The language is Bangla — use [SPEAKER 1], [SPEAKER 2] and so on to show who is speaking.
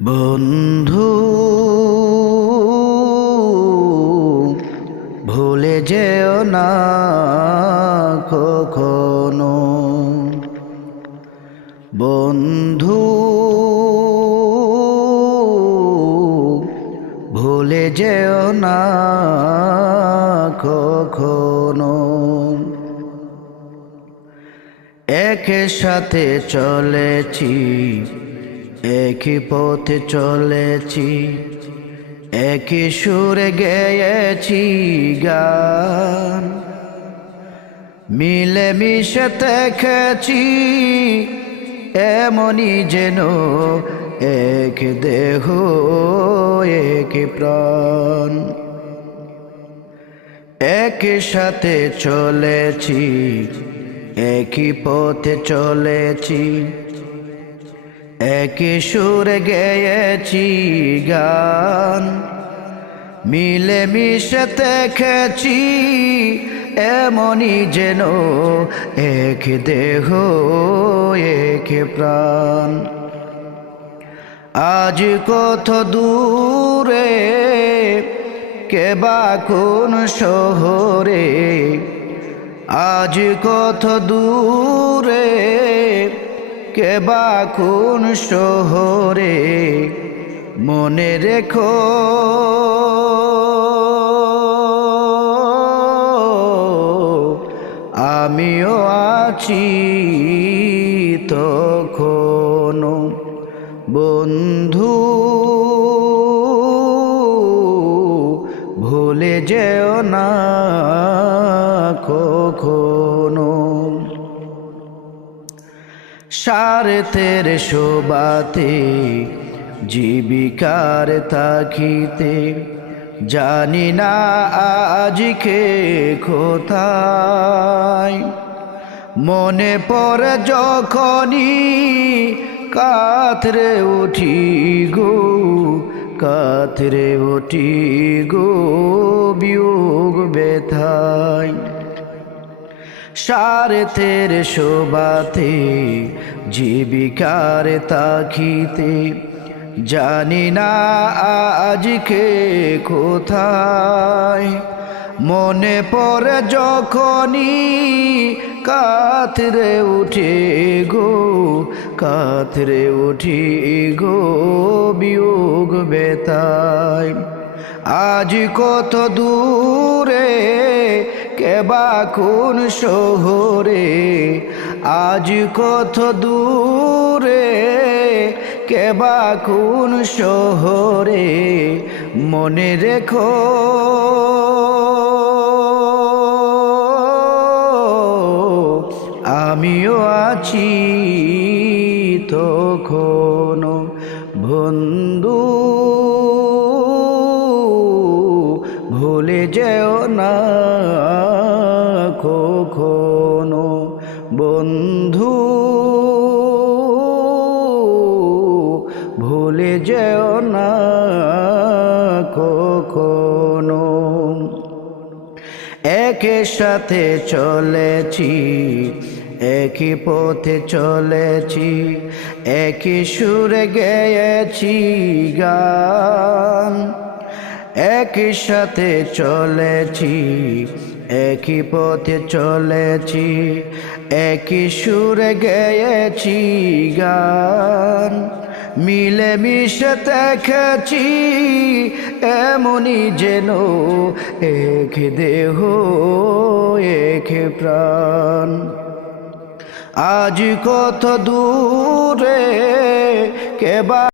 [SPEAKER 1] বন্ধু ভুলে যেও না কখনো। বন্ধু ভুলে যেও না কখনো। একের সাথে চলেছি একই পথে চলেছি, একই সুরে গেয়েছি গান। মিলে মিশে দেখেছি, এমনই যেন এক দেহ, এক প্রাণ। একই সাথে চলেছি, একই পথে চলেছি একই সুরে গেয়েছি গান, মিলে মিশে দেখেছি, এমনই যেন এক দেহ, এক প্রাণ। আজ কত দূরে কেবা কোন শহরে, আজ কত দূরে কেবা কোন শহরে মনে রেখো? আমিও আছি তখনো বন্ধু। ভুলে যেও না কখনো। স্বার্থের শোভাতে, জীবিকার তাকিতে জানি না আজকে কোথায়। মনে পড়ে যখনই কাতরে উঠি গো কাতরে উঠি গো বিয়োগ ব্যথায়। স্বার্থের শোভাতে, জীবিকার তাকিতে জানি না আজকে কোথায়। মনে পড়ে যখনই কাতরে উঠে গো, কাতরে উঠি গো বিয়োগ বেতায় আজ কত দূরে কেবা কোন শহরে? আজ কত দূরে? কেবা কোন শহরে? মনে রেখো। আমিও আছি তখনো। ভুলে যেও না কখনো। বন্ধু, ভুলে যেও না কখনো। একের সাথে চলেছি, একই পথে চলেছি, একই সুরে গেয়েছি গান। একই সাথে চলেছি, একই পথে চলেছি, একই সুরে গেয়েছি গান মিলে মিশে দেখেছি, এমনই যেন এক দেহ, এক প্রাণ। আজ কত দূরে কেবা